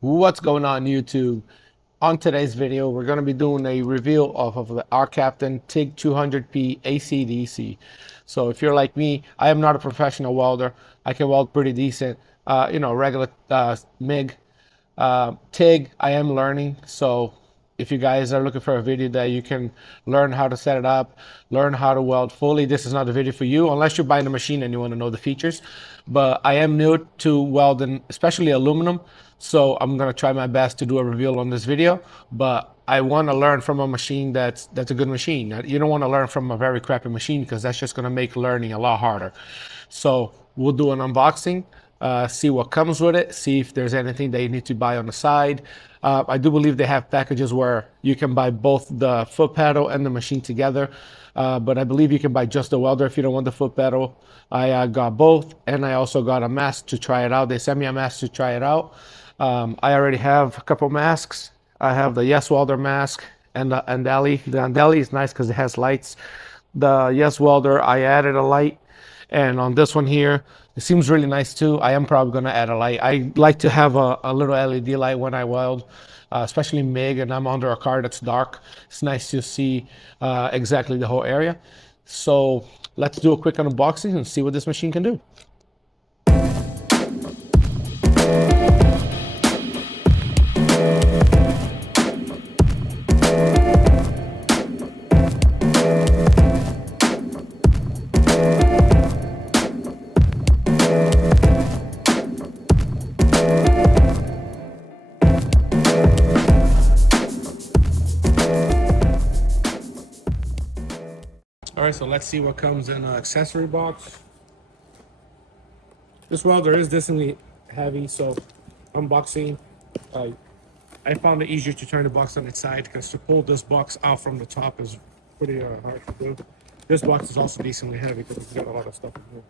What's going on YouTube? On today's video, we're going to be doing a review of the ARCCAPTAIN TIG 200P ACDC. So if you're like me, I am not a professional welder. I can weld pretty decent, regular MIG. TIG, I am learning. So if you guys are looking for a video that you can learn how to set it up, learn how to weld fully, this is not the video for you, unless you're buying a machine and you want to know the features. But I am new to welding, especially aluminum. So I'm going to try my best to do a review on this video, but I want to learn from a machine that's a good machine. You don't want to learn from a very crappy machine, because that's just going to make learning a lot harder. So we'll do an unboxing, see what comes with it, see if there's anything that you need to buy on the side. I do believe they have packages where you can buy both the foot pedal and the machine together, but I believe you can buy just the welder if you don't want the foot pedal. I got both, and I also got a mask to try it out. They sent me a mask to try it out. I already have a couple masks. I have the Yes Welder mask and the Andeli. The Andeli is nice because it has lights. The Yes Welder, I added a light. And on this one here, it seems really nice too. I am probably going to add a light. I like to have a little LED light when I weld, especially MIG, and I'm under a car that's dark. It's nice to see exactly the whole area. So let's do a quick unboxing and see what this machine can do. All right, so let's see what comes in an accessory box. This welder is decently heavy, so unboxing, I found it easier to turn the box on its side, because to pull this box out from the top is pretty hard to do. This box is also decently heavy because it's got a lot of stuff in here.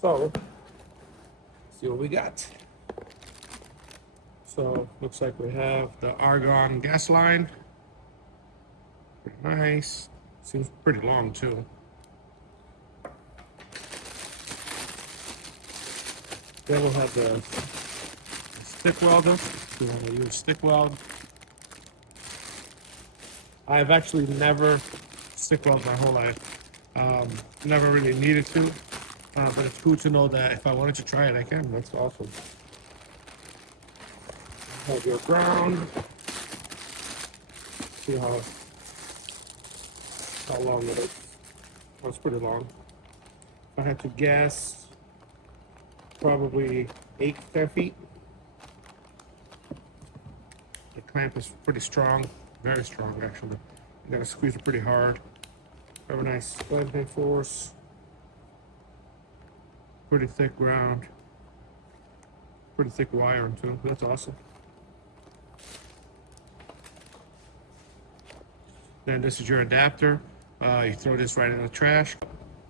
So, let's see what we got. So, looks like we have the argon gas line. Pretty nice. Seems pretty long too. Then we'll have the stick welder. If you want to use stick weld. I've actually never stick welded my whole life. Never really needed to, but it's cool to know that if I wanted to try it, I can. That's awesome. Have your ground. See how long it is. Oh, it's pretty long. I had to guess probably 8 to 10 feet. The clamp is pretty strong, very strong actually. You gotta squeeze it pretty hard. Very nice clamping force. Pretty thick ground. Pretty thick wiring too. That's awesome. Then this is your adapter. You throw this right in the trash.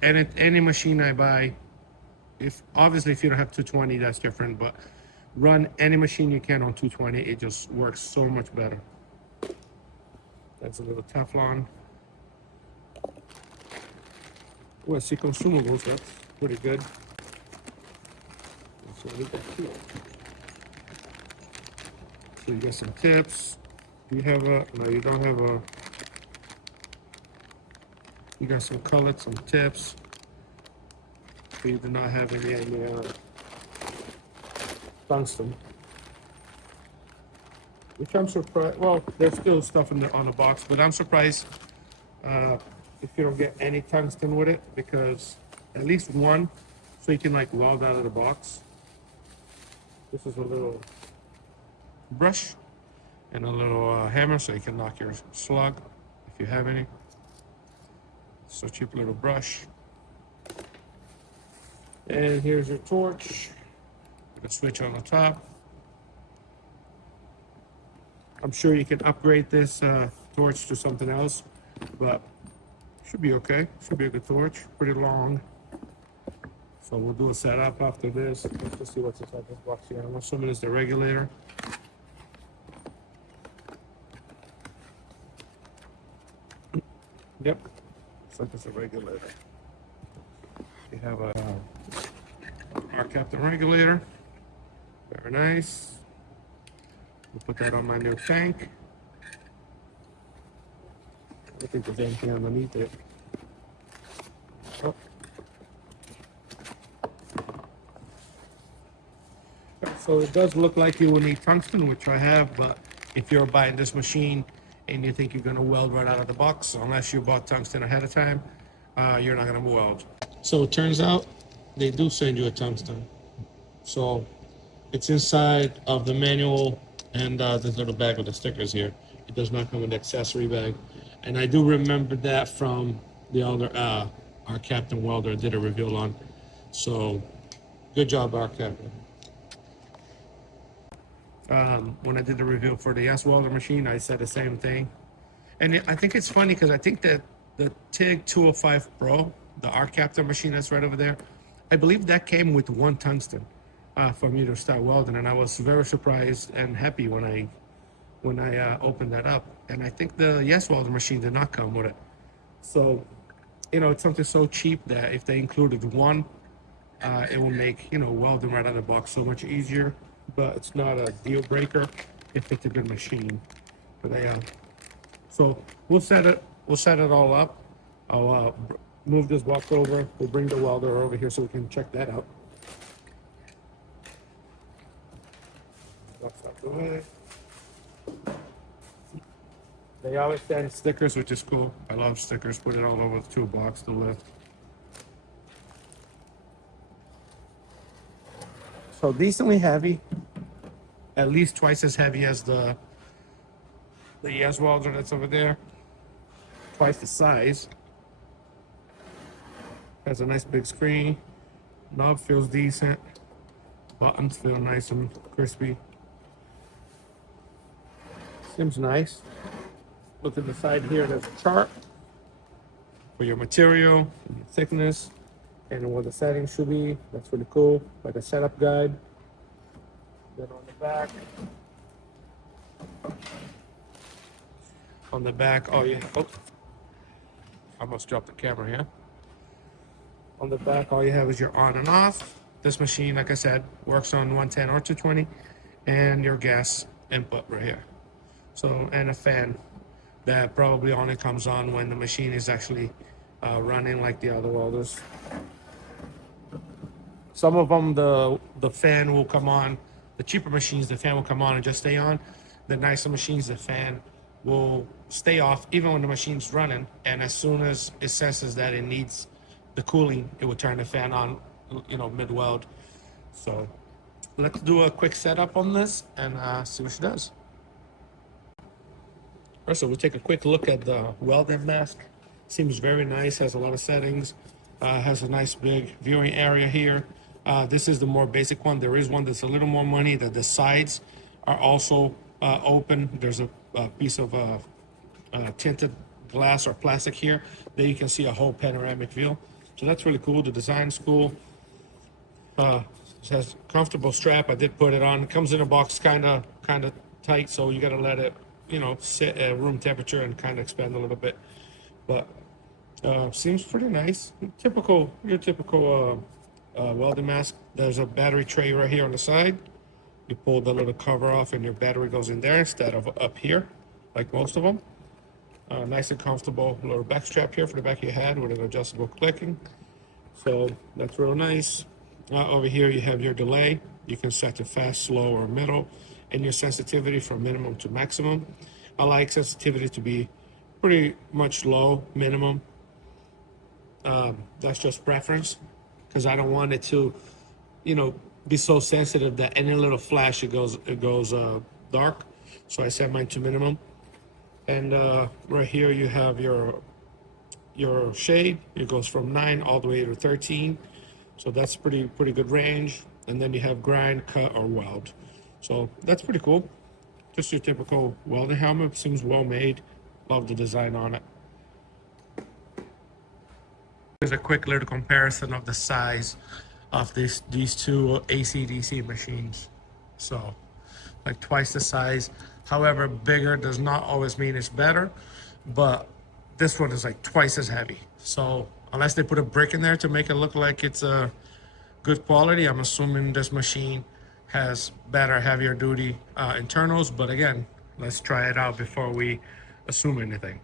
And at any machine I buy, obviously if you don't have 220, that's different, but run any machine you can on 220. It just works so much better. That's a little Teflon. Oh, I see consumables. That's pretty good. So you got some tips. Do you have a? No, you don't have a. You got some cullets, some tips. You do not have any tungsten. Which I'm surprised. Well, there's still stuff on the box, but I'm surprised if you don't get any tungsten with it, because at least one so you can like weld out of the box. This is a little brush and a little hammer so you can knock your slug if you have any. So cheap little brush. And here's your torch with a switch on the top. I'm sure you can upgrade this torch to something else, but should be okay. Should be a good torch. Pretty long. So we'll do a setup after this. Let's just see what's inside this box here. I'm assuming it's the regulator. Yep. Looks like it's a regulator. We have a ARCCAPTAIN regulator. Very nice. We'll put that on my new tank. I don't think there's anything underneath it. Oh. So it does look like you will need tungsten, which I have, but if you're buying this machine and you think you're going to weld right out of the box, unless you bought tungsten ahead of time, you're not going to weld. So it turns out they do send you a tungsten. So it's inside of the manual and this little bag with the stickers here. It does not come with the accessory bag. And I do remember that from the other ARCCAPTAIN welder I did a review on. So good job, ARCCAPTAIN. When I did the review for the welder machine, I said the same thing. And I think it's funny because I think that the TIG 205 Pro, the ARCCAPTAIN machine that's right over there, I believe that came with one tungsten for me to start welding, and I was very surprised and happy when I opened that up. And I think the welder machine did not come with it. So, you know, it's something so cheap that if they included one, it will make, you know, welding right out of the box so much easier. But it's not a deal breaker if it's a good machine. But so we'll set it all up. I'll move this box over. We'll bring the welder over here so we can check that out. Box out the way. They always send stickers, which is cool. I love stickers. Put it all over the toolbox to lift. So decently heavy, at least twice as heavy as the welder that's over there. Twice the size. Has a nice big screen. Knob feels decent. Buttons feel nice and crispy. Seems nice. Look at the side here, there's a chart for your material, and your thickness, and what the settings should be. That's really cool, like a setup guide. Then on the back, oh yeah, oh, I almost dropped the camera here. On the back, all you have is your on and off. This machine, like I said, works on 110 or 220, and your gas input right here. So, and a fan that probably only comes on when the machine is actually running like the other welders. Some of them, the fan will come on. The cheaper machines, the fan will come on and just stay on. The nicer machines, the fan will stay off even when the machine's running. And as soon as it senses that it needs the cooling, it will turn the fan on, you know, mid-weld. So let's do a quick setup on this and see what she does. First, so we'll take a quick look at the welding mask. Seems very nice, has a lot of settings, has a nice big viewing area here. This is the more basic one. There is one that's a little more money, that the sides are also open. There's a piece of tinted glass or plastic here that you can see a whole panoramic view. So that's really cool. The design's cool. It has comfortable strap. I did put it on. It comes in a box kind of tight, so you got to let it, you know, sit at room temperature and kind of expand a little bit. But seems pretty nice. Your typical welding mask. There's a battery tray right here on the side. You pull the little cover off and your battery goes in there instead of up here, like most of them. Nice and comfortable little back strap here for the back of your head with an adjustable clicking. So that's real nice. Over here you have your delay. You can set to fast, slow, or middle, and your sensitivity from minimum to maximum. I like sensitivity to be pretty much low, minimum. That's just preference. because I don't want it to, you know, be so sensitive that any little flash it goes dark. So I set mine to minimum. And right here you have your shade. It goes from 9 all the way to 13. So that's pretty good range. And then you have grind, cut, or weld. So that's pretty cool. Just your typical welding helmet. Seems well made. Love the design on it. Here's a quick little comparison of the size of these two ACDC machines. So like twice the size. However, bigger does not always mean it's better, but this one is like twice as heavy. So unless they put a brick in there to make it look like it's a good quality, I'm assuming this machine has better, heavier duty internals. But again, let's try it out before we assume anything.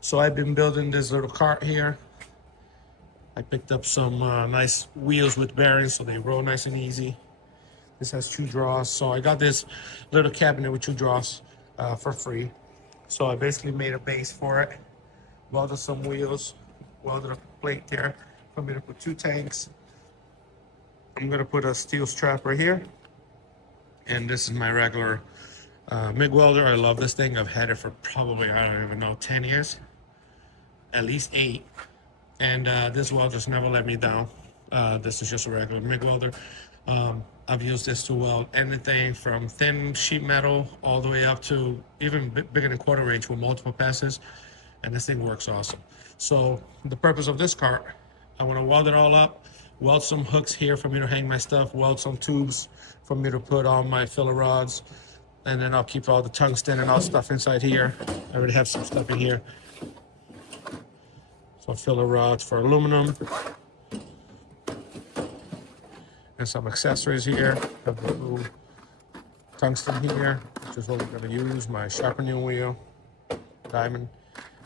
So I've been building this little cart here. I picked up some nice wheels with bearings so they roll nice and easy. This has 2 drawers. So I got this little cabinet with 2 drawers for free. So I basically made a base for it, welded some wheels, welded a plate there for me to put 2 tanks. I'm gonna put a steel strap right here. And this is my regular MIG welder. I love this thing. I've had it for probably, I don't even know, 10 years, at least 8. And this welder's never let me down. This is just a regular MIG welder. I've used this to weld anything from thin sheet metal all the way up to even bigger than quarter inch with multiple passes. And this thing works awesome. So the purpose of this cart, I want to weld it all up, weld some hooks here for me to hang my stuff, weld some tubes for me to put on my filler rods. And then I'll keep all the tungsten and all stuff inside here. I already have some stuff in here. So filler rods for aluminum. And some accessories here. Have the blue tungsten here, which is what we're going to use. My sharpening wheel, diamond,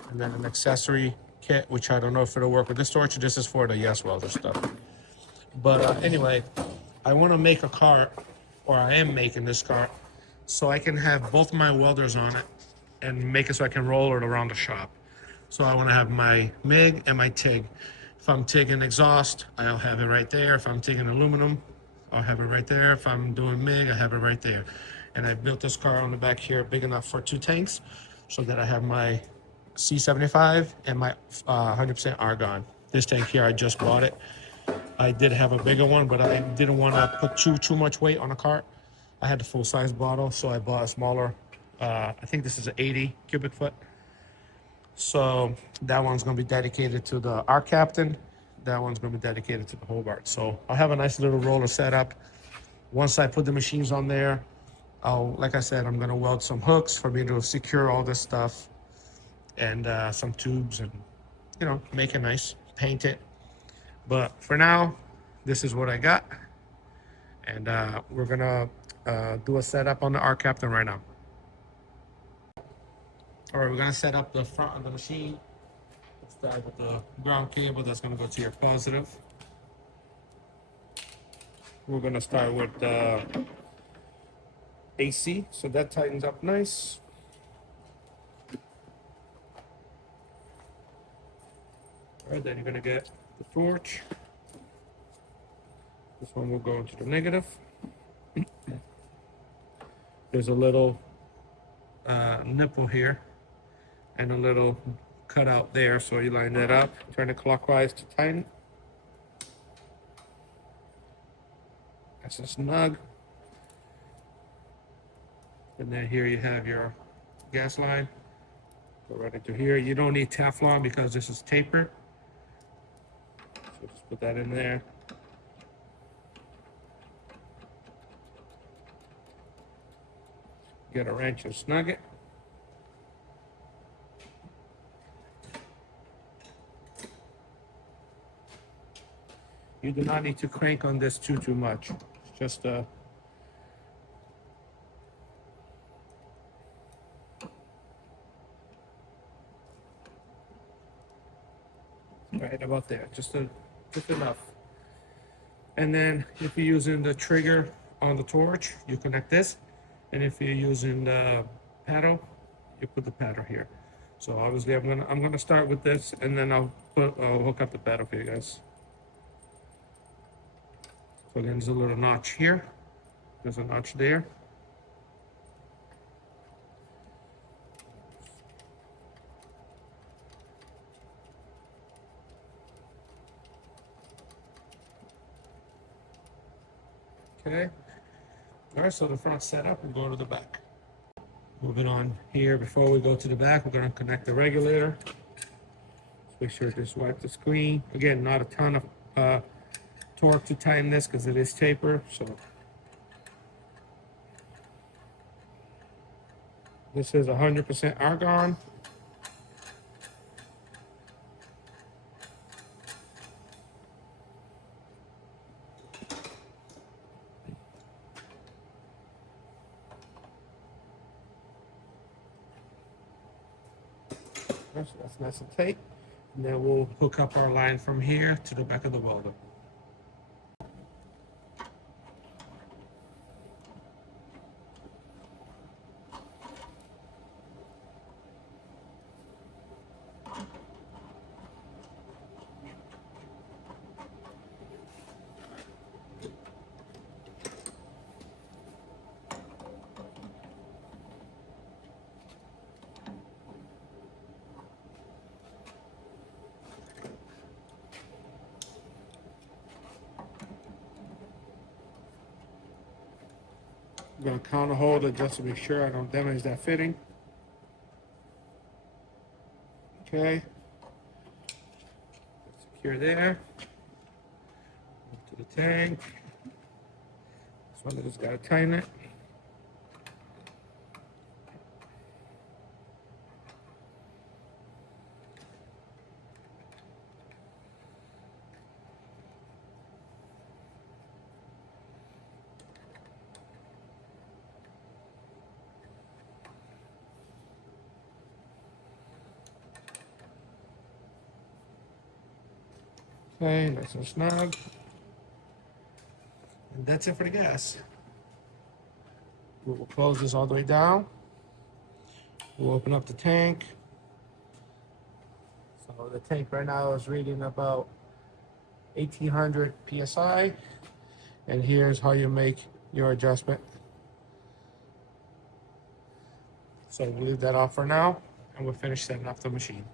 and then an accessory kit, which I don't know if it'll work with this torch. This is for the yes welder stuff. But anyway, I want to make a cart, or I am making this cart, so I can have both my welders on it and make it so I can roll it around the shop. So I want to have my MIG and my TIG. If I'm TIGging exhaust, I'll have it right there. If I'm TIGging aluminum, I'll have it right there. If I'm doing MIG, I have it right there. And I built this car on the back here big enough for 2 tanks so that I have my C75 and my 100% argon. This tank here, I just bought it. I did have a bigger one, but I didn't want to put too much weight on a cart. I had the full-size bottle, so I bought a smaller, I think this is an 80 cubic foot. So that one's going to be dedicated to the ARCCAPTAIN. That one's going to be dedicated to the Hobart. So I'll have a nice little roller setup. Once I put the machines on there, like I said, I'm going to weld some hooks for me to secure all this stuff, and some tubes, and, you know, make it nice, paint it. But for now, this is what I got. And we're going to do a setup on the ARCCAPTAIN right now. All right, we're gonna set up the front of the machine. Let's start with the ground cable that's gonna go to your positive. We're gonna start with AC, so that tightens up nice. All right, then you're gonna get the torch. This one will go into the negative. There's a little nipple here and a little cutout there, so you line that up, turn it clockwise to tighten. That's a snug. And then here you have your gas line. Go right into here. You don't need Teflon because this is tapered. So just put that in there. Get a wrench and snug it. You do not need to crank on this too much. It's just right about there, just enough. And then if you're using the trigger on the torch, you connect this. And if you're using the paddle, you put the paddle here. So obviously I'm gonna start with this, and then I'll hook up the pedal for you guys. So again, there's a little notch here. There's a notch there. Okay. All right, so the front setup, we'll go to the back. Moving on here, before we go to the back, we're gonna connect the regulator. Make sure to just wipe the screen. Again, not a ton of torque to tighten this because it is taper. So this is 100% argon. So that's nice and tight. And then we'll hook up our line from here to the back of the welder. I'm going to counter hold it just to make sure I don't damage that fitting. Okay. Secure there. Move to the tank. This one, I just got to tighten it. Okay, nice and snug. And that's it for the gas. We'll close this all the way down. We'll open up the tank. So the tank right now is reading about 1800 PSI. And here's how you make your adjustment. So we'll leave that off for now, and we'll finish setting up the machine.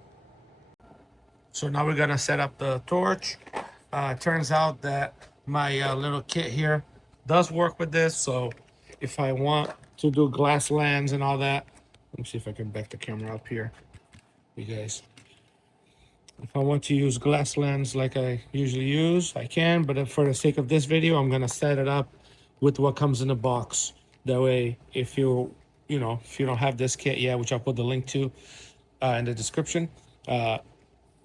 So now we're gonna set up the torch. It turns out that my little kit here does work with this. So if I want to do glass lens and all that, let me see if I can back the camera up here, you guys. If I want to use glass lens like I usually use, I can, but for the sake of this video, I'm gonna set it up with what comes in the box. That way, if if you don't have this kit yet, which I'll put the link to in the description,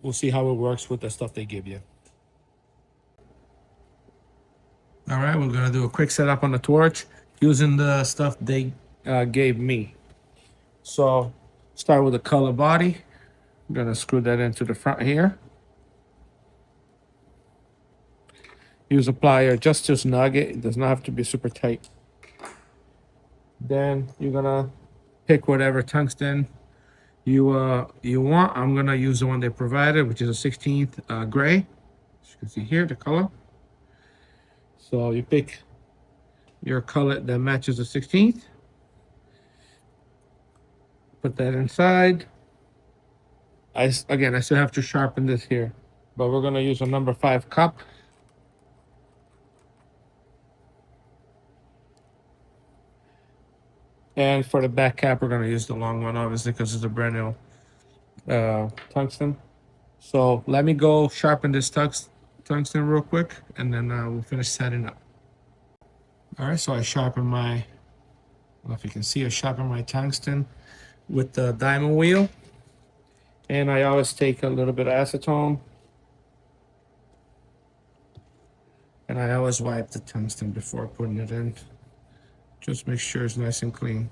we'll see how it works with the stuff they give you. All right, we're gonna do a quick setup on the torch using the stuff they gave me. So start with the color body. I'm gonna screw that into the front here. Use a plier just to snug it. It does not have to be super tight. Then you're gonna pick whatever tungsten you want. I'm gonna use the one they provided, which is a 16th gray. As you can see here, the color. So you pick your color that matches the 16th. Put that inside. I still have to sharpen this here, but we're gonna use a number 5 cup. And for the back cap, we're gonna use the long one, obviously, because it's a brand new tungsten. So let me go sharpen this tungsten real quick, and then we'll finish setting up. All right, so I sharpened my, I don't know if you can see, I sharpened my tungsten with the diamond wheel. And I always take a little bit of acetone. And I always wipe the tungsten before putting it in. Just make sure it's nice and clean.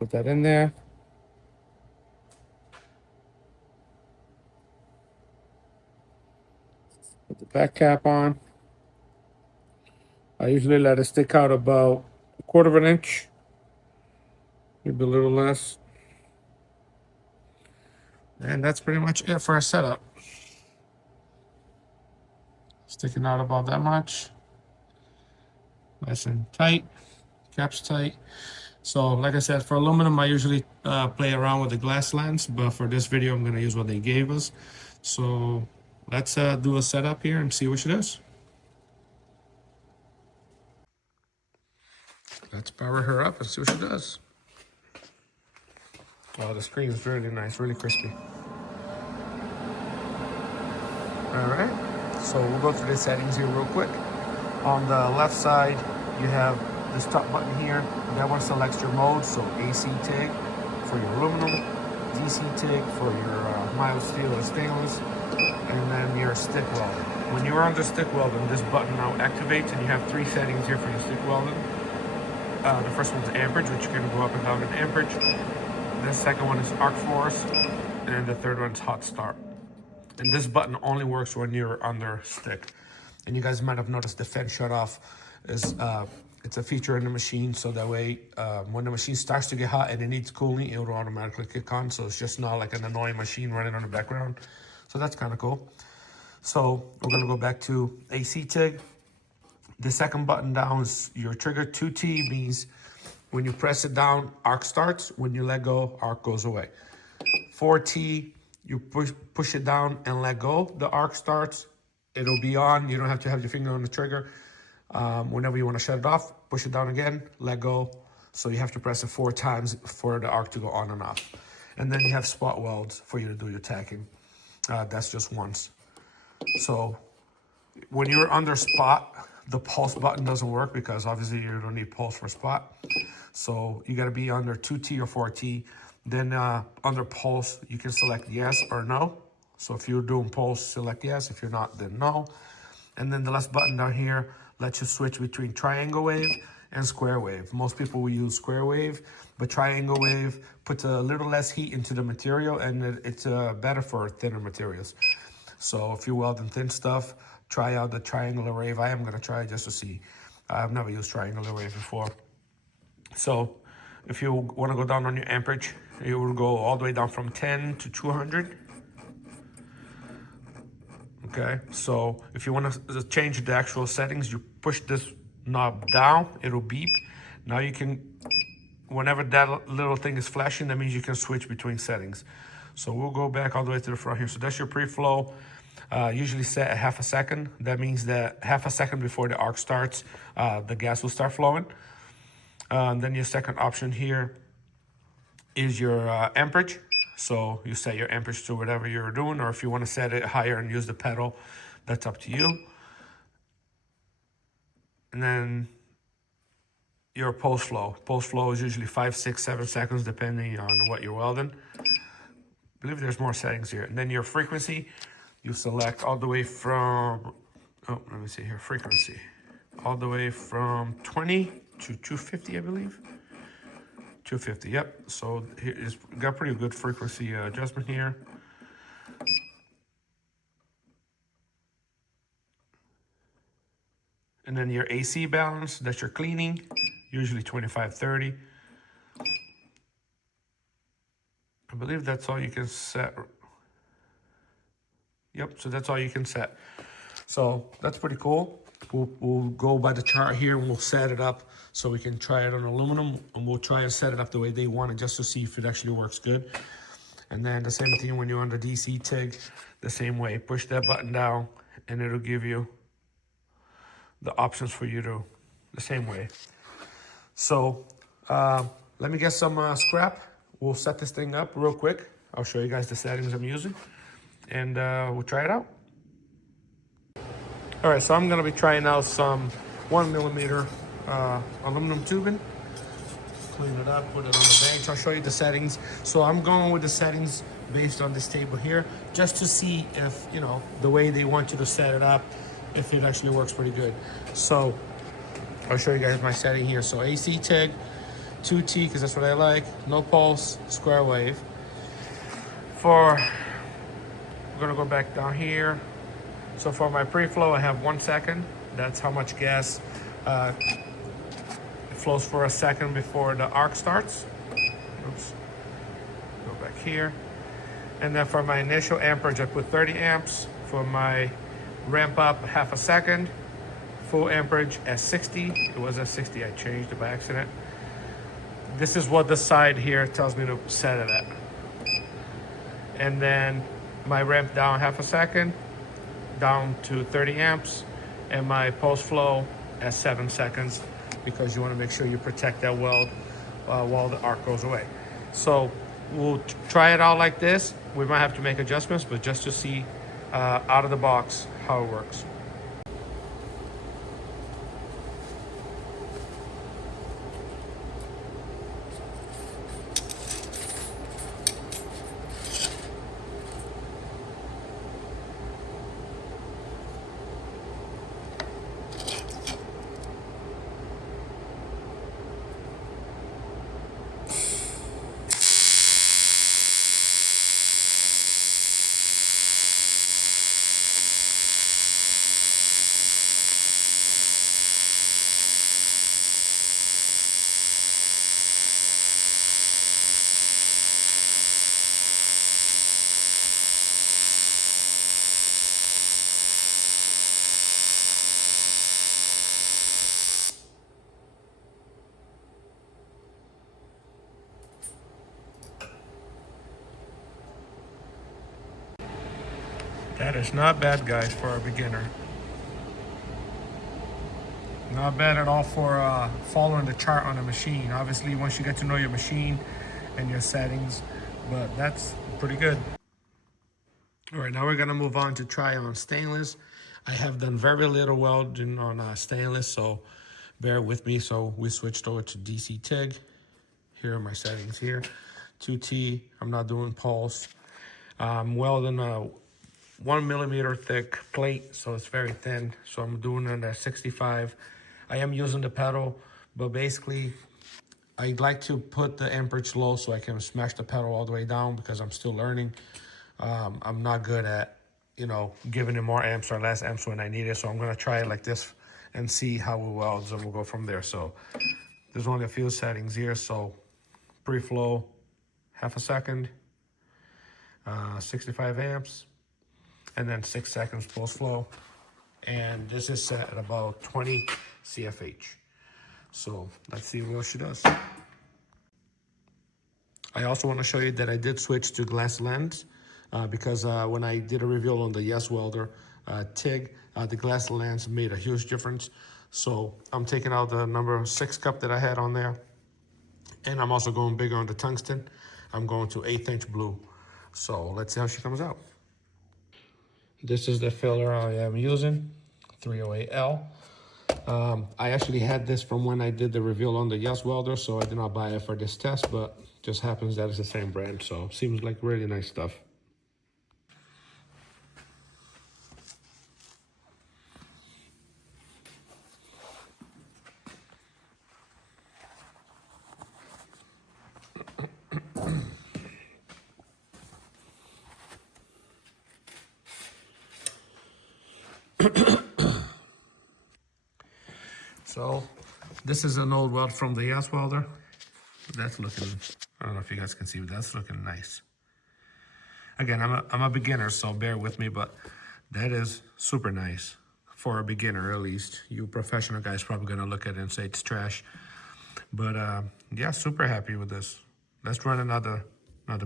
Put that in there. Put the back cap on. I usually let it stick out about 1/4 of an inch, maybe a little less. And that's pretty much it for our setup. Sticking out about that much. Nice and tight, caps tight. So like I said, for aluminum, I usually play around with the glass lens, but for this video, I'm gonna use what they gave us. So let's do a setup here and see what it is. Let's power her up and see what she does. Oh, the screen is really nice, really crispy. All right, so we'll go through the settings here real quick. On the left side, you have this top button here. That one selects your mode, so AC TIG for your aluminum, DC TIG for your mild steel or stainless, and then your stick welding. When you're on the stick welding, this button now activates, and you have 3 settings here for your stick welding. The first one's amperage, which you can go up and down in amperage. The second one is arc force, and the third one's hot start. And this button only works when you're under stick. And you guys might have noticed the fan shut off is it's a feature in the machine, so that way when the machine starts to get hot and it needs cooling, it will automatically kick on. So it's just not like an annoying machine running on the background. So that's kind of cool. So we're gonna go back to AC TIG. The second button down is your trigger. 2T means when you press it down, arc starts. When you let go, arc goes away. 4T, you push it down and let go, the arc starts. It'll be on. You don't have to have your finger on the trigger. Whenever you want to shut it off, push it down again, let go. So you have to press it 4 times for the arc to go on and off. And then you have spot welds for you to do your tacking. That's just once. So when you're under spot, the pulse button doesn't work because obviously you don't need pulse for spot. So you got to be under 2T or 4T. Then under pulse, you can select yes or no. So if you're doing pulse, select yes. If you're not, then no. And then the last button down here lets you switch between triangle wave and square wave. Most people will use square wave, but triangle wave puts a little less heat into the material, and it's better for thinner materials. So if you're welding thin stuff, try out the triangular wave. I am going to try it just to see. I've never used triangular wave before. So if you want to go down on your amperage, you will go all the way down from 10 to 200. Okay, so if you want to change the actual settings, you push this knob down, it'll beep. Now you can, whenever that little thing is flashing, that means you can switch between settings. So we'll go back all the way to the front here. So that's your pre-flow, usually set at 1/2 second. That means that 1/2 second before the arc starts, the gas will start flowing. Then your second option here is your amperage. So you set your amperage to whatever you're doing, or if you want to set it higher and use the pedal, that's up to you. And then your pulse flow. Pulse flow is usually 5, 6, 7 seconds, depending on what you're welding. I believe there's more settings here. And then your frequency, you select all the way from, oh, let me see here, frequency. All the way from 20 to 250, I believe. 250, yep. So it's got pretty good frequency adjustment here. And then your AC balance, that's your cleaning, usually 25-30. I believe that's all you can set. Yep, so that's all you can set. So that's pretty cool. We'll go by the chart here and we'll set it up so we can try it on aluminum, and we'll try and set it up the way they want it just to see if it actually works good. And then the same thing when you're on the DC TIG, the same way. Push that button down and it'll give you the options for you to, the same way. So let me get some scrap. We'll set this thing up real quick. I'll show you guys the settings I'm using, and we'll try it out. All right, so I'm gonna be trying out some 1mm aluminum tubing. Clean it up, put it on the bench. I'll show you the settings. So I'm going with the settings based on this table here, just to see if, you know, the way they want you to set it up, if it actually works pretty good. So I'll show you guys my setting here. So AC TIG, 2T, because that's what I like. No pulse, square wave. We're gonna go back down here. So for my pre-flow, I have 1 second. That's how much gas flows for a second before the arc starts. Oops. Go back here. And then for my initial amperage, I put 30 amps. For my ramp up, half a second. Full amperage at 60. It was at 60, I changed it by accident. This is what the side here tells me to set it at. And then my ramp down half a second, down to 30 amps, and my post flow at 7 seconds, because you want to make sure you protect that weld while the arc goes away. So we'll try it out like this. We might have to make adjustments, but just to see out of the box how it works. That is not bad, guys, for a beginner. Not bad at all for following the chart on a machine. Obviously, once you get to know your machine and your settings, but that's pretty good. All right, now we're gonna move on to try on stainless. I have done very little welding on stainless, so bear with me. So we switched over to DC TIG. Here are my settings here. 2T, I'm not doing pulse. I'm welding a 1 millimeter thick plate, so it's very thin. So I'm doing it at 65. I am using the pedal, but basically I'd like to put the amperage low so I can smash the pedal all the way down, because I'm still learning. I'm not good at, giving it more amps or less amps when I need it. So I'm gonna try it like this and see how it welds, and we'll go from there. So there's only a few settings here. So pre-flow, half a second, 65 amps, and then 6 seconds post flow. And this is set at about 20 CFH. So let's see what she does. I also want to show you that I did switch to glass lens because when I did a review on the Yes Welder TIG, the glass lens made a huge difference. So I'm taking out the number 6 cup that I had on there. And I'm also going bigger on the tungsten. I'm going to 1/8 inch blue. So let's see how she comes out. This is the filler I am using, 308L. I actually had this from when I did the reveal on the Yes Welder, so I did not buy it for this test, but just happens that it's the same brand, so seems like really nice stuff. So this is an old weld from the Yes Welder. That's looking, I don't know if you guys can see, but that's looking nice. Again, I'm a beginner, so bear with me, but that is super nice for a beginner, at least. You professional guys probably gonna look at it and say it's trash. But yeah, super happy with this. Let's run another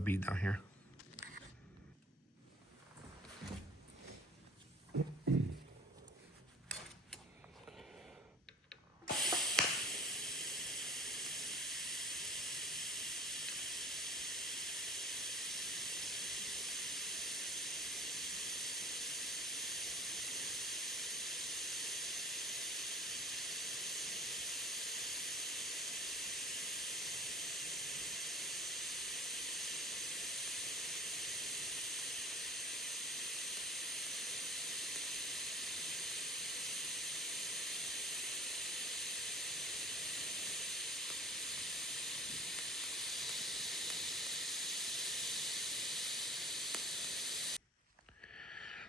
bead down here.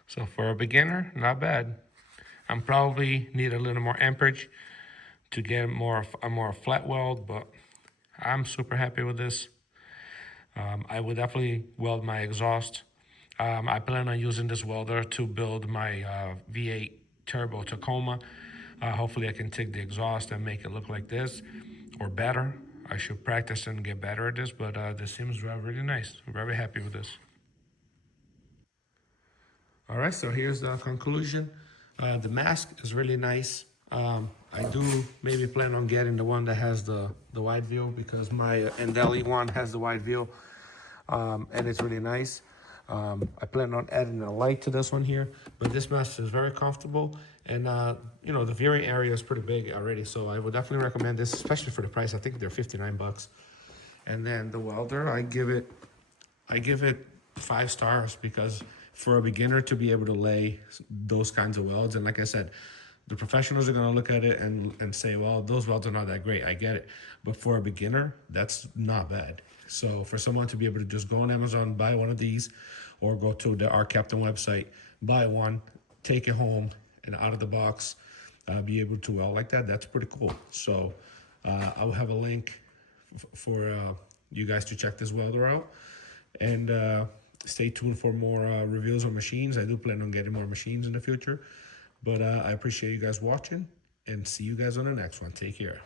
So for a beginner, not bad. I'm probably need a little more amperage to get a more flat weld, but I'm super happy with this. I would definitely weld my exhaust. I plan on using this welder to build my V8 Turbo Tacoma. Hopefully I can take the exhaust and make it look like this or better. I should practice and get better at this, but this seems really nice. I'm very happy with this. All right, so here's the conclusion. The mask is really nice. I do maybe plan on getting the one that has the wide view, because my Andeli one has the wide view, and it's really nice. I plan on adding a light to this one here, but this mask is very comfortable, and you know, the viewing area is pretty big already, so I would definitely recommend this, especially for the price. I think they're 59 bucks. And then the welder, I give it 5 stars, because for a beginner to be able to lay those kinds of welds, and like I said, the professionals are going to look at it and say, well, those welds are not that great. I get it. But for a beginner, that's not bad. So for someone to be able to just go on Amazon, buy one of these, or go to the ARCCAPTAIN website, buy one, take it home, and out of the box, be able to weld like that, that's pretty cool. So I'll have a link for you guys to check this welder out. And stay tuned for more reviews on machines. I do plan on getting more machines in the future. But I appreciate you guys watching, and see you guys on the next one. Take care.